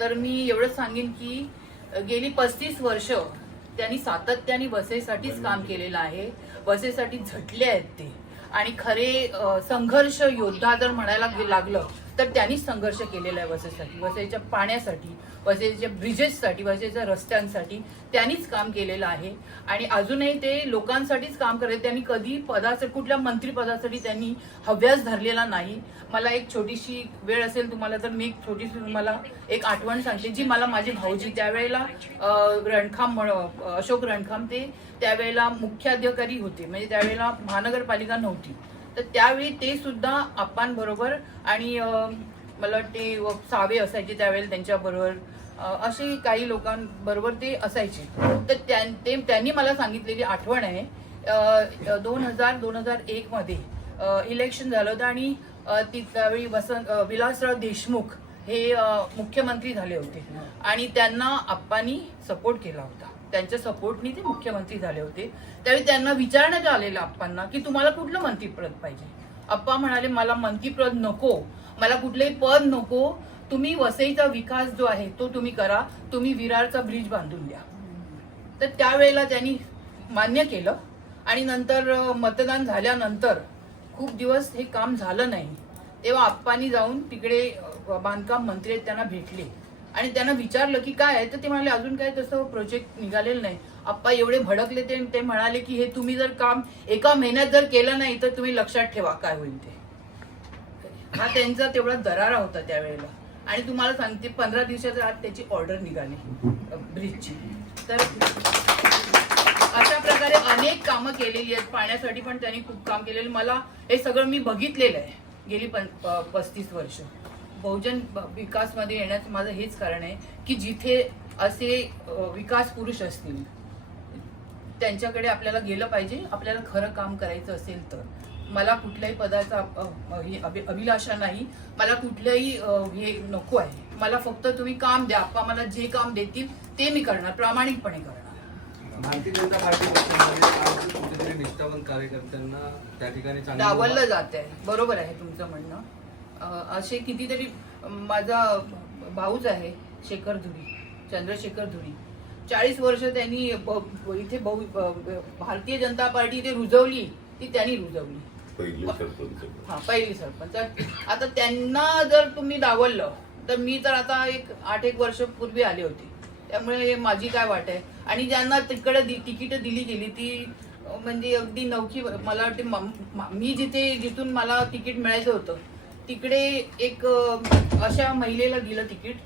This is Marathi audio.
तर मी एवढंच सांगेन की गेली 35 वर्ष त्यांनी सातत्याने वसईसाठीच काम केलेलं आहे. वसईसाठी झटले आहेत ते आणि खरे संघर्ष योद्धा जर म्हणायला लागलं तर त्यांनीच संघर्ष केलेला आहे वसईसाठी, वसईच्या पाण्यासाठी, वसईच्या ब्रिजेससाठी, वसईच्या रस्त्यांसाठी त्यांनीच काम केलेलं आहे आणि अजूनही ते लोकांसाठीच काम करत. त्यांनी कधी पदासाठी, कुठल्या मंत्रिपदासाठी त्यांनी हव्यास धरलेला नाही. मला एक छोटीशी वेळ असेल तुम्हाला तर मी एक छोटीशी तुम्हाला एक आठवण सांगते जी मला माझे भाऊजी त्यावेळेला रणखाम, अशोक रणखाम ते त्यावेळेला मुख्याधिकारी होते, म्हणजे त्यावेळेला महानगरपालिका नव्हती. तर त्यावेळी ते सुद्धा आप्पांबरोबर आणि मला वाटते सावे असायचे त्यावेळेला त्यांच्याबरोबर, असे काही लोकांबरोबर ते असायचे. तर त्यांनी मला सांगितलेली आठवण आहे 2001 मध्ये इलेक्शन झालं होतं आणि त्यावेळी विलासराव देशमुख हे मुख्यमंत्री झाले होते आणि त्यांना आप्पांनी सपोर्ट केला होता. त्यांच्या सपोर्टनी ते मुख्यमंत्री झाले होते. त्यावेळी त्यांना विचारण्यात आलेलं आप्पांना की तुम्हाला कुठलं मंत्रीपद पाहिजे. आप्पा म्हणाले मला मंत्रीपद नको, मला कुठलंही पद नको, तुम्ही वसईचा विकास जो आहे तो तुम्ही करा, तुम्ही विरारचा ब्रिज बांधून द्या. तर त्यावेळेला त्यांनी मान्य केलं आणि नंतर मतदान झाल्यानंतर खूप दिवस हे काम झालं नाही. तेव्हा आप्पांनी जाऊन तिकडे बांधकाम मंत्री आहेत त्यांना भेटले आणि त्यांना विचारलं की काय आहे, तर ते म्हणाले अजून काय तसं प्रोजेक्ट निघालेलं नाही. आप्पा एवढे भडकले ते म्हणाले की हे तुम्ही जर काम एका महिन्यात जर केलं नाही तर तुम्ही लक्षात ठेवा काय होईल ते. हा त्यांचा तेवढा दरारा होता त्यावेळेला आणि तुम्हाला सांगते 15 दिवसाच्या आत त्याची ऑर्डर निघाली ब्रिजची. तर अशा प्रकारे अनेक कामं केलेली आहेत. पाण्यासाठी पण त्यांनी खूप काम केलेलं, मला हे सगळं मी बघितलेलं आहे गेली 35 वर्ष. बहुजन विकासमध्ये येण्याचं माझं हेच कारण आहे की जिथे असे विकास पुरुष असतील त्यांच्याकडे आपल्याला गेलं पाहिजे. आपल्याला खरं काम करायचं असेल तर मला कुठल्याही पदाचा अभिलाषा नाही, मला कुठलंही हे नको आहे. मला फक्त तुम्ही काम द्या. आप्पा मला जे काम देतील ते मी करणार, प्रामाणिकपणे करणार. भारतीय जनता पार्टी निष्ठावंत कार्यकर्त्यांना त्या ठिकाणी डावललं जात आहे. बरोबर आहे तुमचं म्हणणं. असे कितीतरी, माझा भाऊच आहे शेखर धुरी, चंद्रशेखर धुरी, 40 वर्ष त्यांनी इथे भारतीय जनता पार्टी इथे रुजवली, ती त्यांनी रुजवली, पहिली सरपंच. आता त्यांना जर तुम्ही डावललं तर मी तर आता 8-1 वर्ष पूर्वी आले होते, त्यामुळे माझी काय वाट आहे. आणि ज्यांना तिकडे तिकीट दिली गेली ती म्हणजे अगदी नवखी. मला वाटते मी जिथून मला तिकीट मिळायचं होतं तिकडे एक अशा महिलेला दिलं तिकीट